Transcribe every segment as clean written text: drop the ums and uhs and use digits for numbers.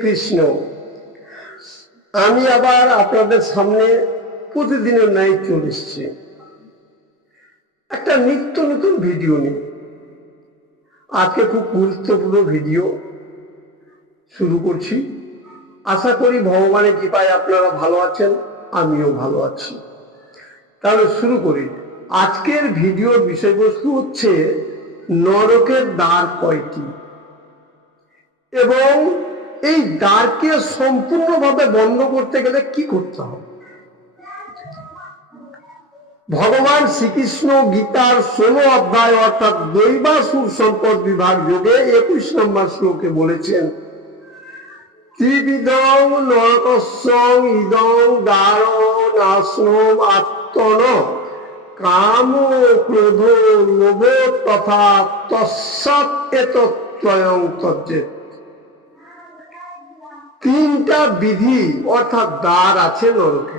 কৃষ্ণ। আমি আবার আপনাদের সামনে প্রতিদিনের ন্যায় চলে এসেছি একটা নিত্য নতুন ভিডিও নিয়ে। আজকে খুব গুরুত্বপূর্ণ ভিডিও শুরু করছি। আশা করি ভগবানের কৃপায় আপনারা ভালো আছেন, আমিও ভালো আছি। তাহলে শুরু করি। আজকের ভিডিওর বিষয়বস্তু হচ্ছে নরকের দ্বার কয়টি এবং এই দ্বারকে সম্পূর্ণভাবে বন্ধ করতে গেলে কি করতে হবে। ভগবান শ্রীকৃষ্ণ গীতার 16 অধ্যায় অর্থাৎ দৈবাসুর সম্পদ বিভাগ যোগে 21 নম্বর শ্লোকে বলেছেন, ত্রিবিধং নরকস্যং ইদং দারণাশ্রম আত্মন কাম ক্রোধ লোভ তথা তৎসৎ এতত্রয়ং তজ্জেত। তিনটা বিধি অর্থাৎ দ্বার আছে নরকে।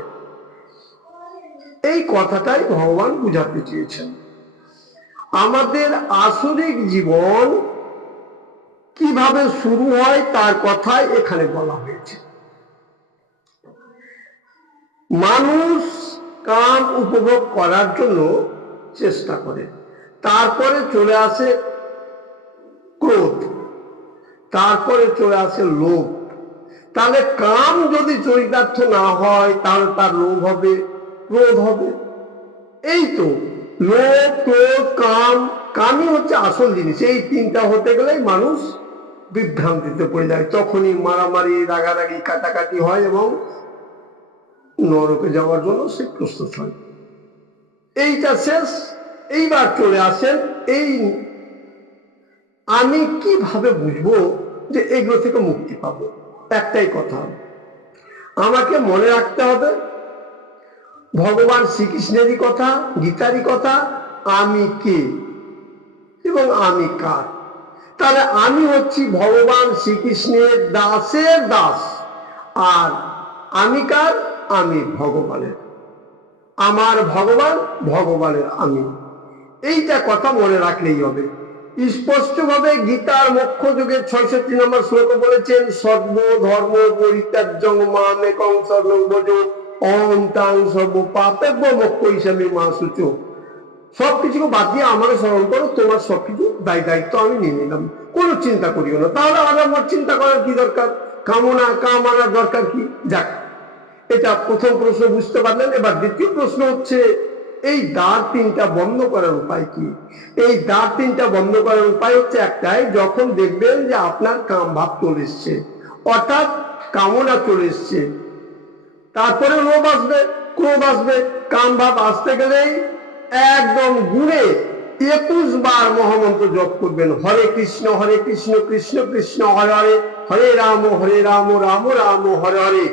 এই কথাটাই ভগবান বুঝাতে চেয়েছেন। আমাদের আসরিক জীবন কিভাবে শুরু হয় তার কথাই এখানে বলা হয়েছে। মানুষ কাম উপভোগ করার জন্য চেষ্টা করে, তারপরে চলে আসে ক্রোধ, তারপরে চলে আসে লোভ। তাহলে কাম যদি চরিতার্থ না হয় তাহলে তার লোভ হবে, ক্রোধ হবে। এই তো লোভ, ক্রোধ, কাম। কামই হচ্ছে আসল জিনিস। এই তিনটা হতে গেলেই মানুষ বিভ্রান্তিতে পড়ে যায়, তখনই মারামারি, রাগারাগি, কাটাকাটি হয় এবং নরকে যাওয়ার জন্য সে প্রস্তুত হয়। এইটা শেষ। এইবার চলে আসেন এই আমি কিভাবে বুঝবো যে এগুলো থেকে মুক্তি পাবো। একটাই কথা আমাকে মনে রাখতে হবে, ভগবান শ্রীকৃষ্ণেরই কথা, গীতারই কথা, আমি কে এবং আমি কার। তাহলে আমি হচ্ছি ভগবান শ্রীকৃষ্ণের দাসের দাস। আর আমি কার? আমি ভগবানের। আমার ভগবান, ভগবানের আমি। এইটা কথা মনে রাখলেই হবে। স্পষ্টভাবে গীতার মোক্ষ যুগের 66 নম্বর শ্লোকে বলেছেন, সর্ব ধর্ম পরিত্যাজ্যং মাম একং শরণং ব্রজ অহং তাং সর্ব পাপেভ্যো মোক্ষয়িষ্যামি মা শুচো। সবকিছুকে বাদ দিয়ে আমাকে স্মরণ করো, তোমার সবকিছু দায়িত্ব আমি নিয়ে নিলাম, কোনো চিন্তা করিও না। তাহলে আমার চিন্তা করার কি দরকার? কামনা কাম আনার দরকার কি? যাক, এটা প্রথম প্রশ্ন বুঝতে পারলেন। এবার দ্বিতীয় প্রশ্ন হচ্ছে, এই দ্বার তিনটা বন্ধ করার উপায় কি? এই দ্বার তিনটা বন্ধ করার উপায় হচ্ছে একটাই, যখন দেখবেন যে আপনার কাম ভাব চলে এসছে, অর্থাৎ কামনা চলে এসছে, তারপরে লোভ আসবে, ক্রোধ আসবে। কাম ভাব আসতে গেলেই একদম গুণে 21 বার মহামন্ত্র জপ করবেন, হরে কৃষ্ণ কৃষ্ণ কৃষ্ণ হরে হরে, হরে রাম রাম রাম হরে হরে।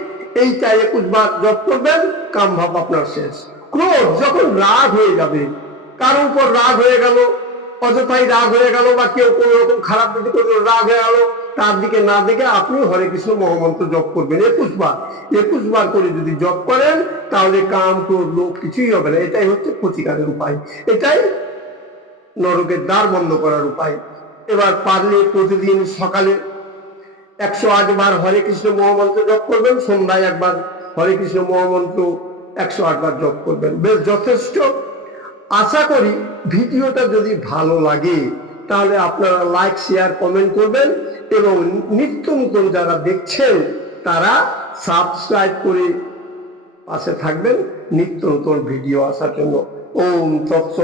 এইটা 21 বার জপ করবেন, কাম ভাব আপনার শেষ। ক্রোধ যখন রাগ হয়ে যাবে, কারোর উপর রাগ হয়ে গেল, অযথাই রাগ হয়ে গেল, বা কেউ কোনো রকম খারাপ কিছু করলো, রাগ হয়ে গেল, তার দিকে না দেখে আপনি হরে কৃষ্ণ মহামন্ত্র জপ করবেন 21 বার। 21 বার করে যদি জপ করেন তাহলে কাম, ক্রোধ, লোভ কিছুই হবে না। এটাই হচ্ছে প্রতিকারের উপায়, এটাই নরকের দ্বার বন্ধ করার উপায়। এবার পারলে প্রতিদিন সকালে 108 বার হরে কৃষ্ণ মহামন্ত্র জপ করবেন, সন্ধ্যায় একবার হরে কৃষ্ণ মহামন্ত্র 108 বার জপ করবেন, বেশ যথেষ্ট। আশা করি ভিডিওটা যদি ভালো লাগে তাহলে আপনারা লাইক, শেয়ার, কমেন্ট করবেন এবং নিত্য নতুন যারা দেখছেন তারা সাবস্ক্রাইব করে পাশে থাকবেন নিত্য নতুন ভিডিও আসার জন্য। ওম তৎসৎ।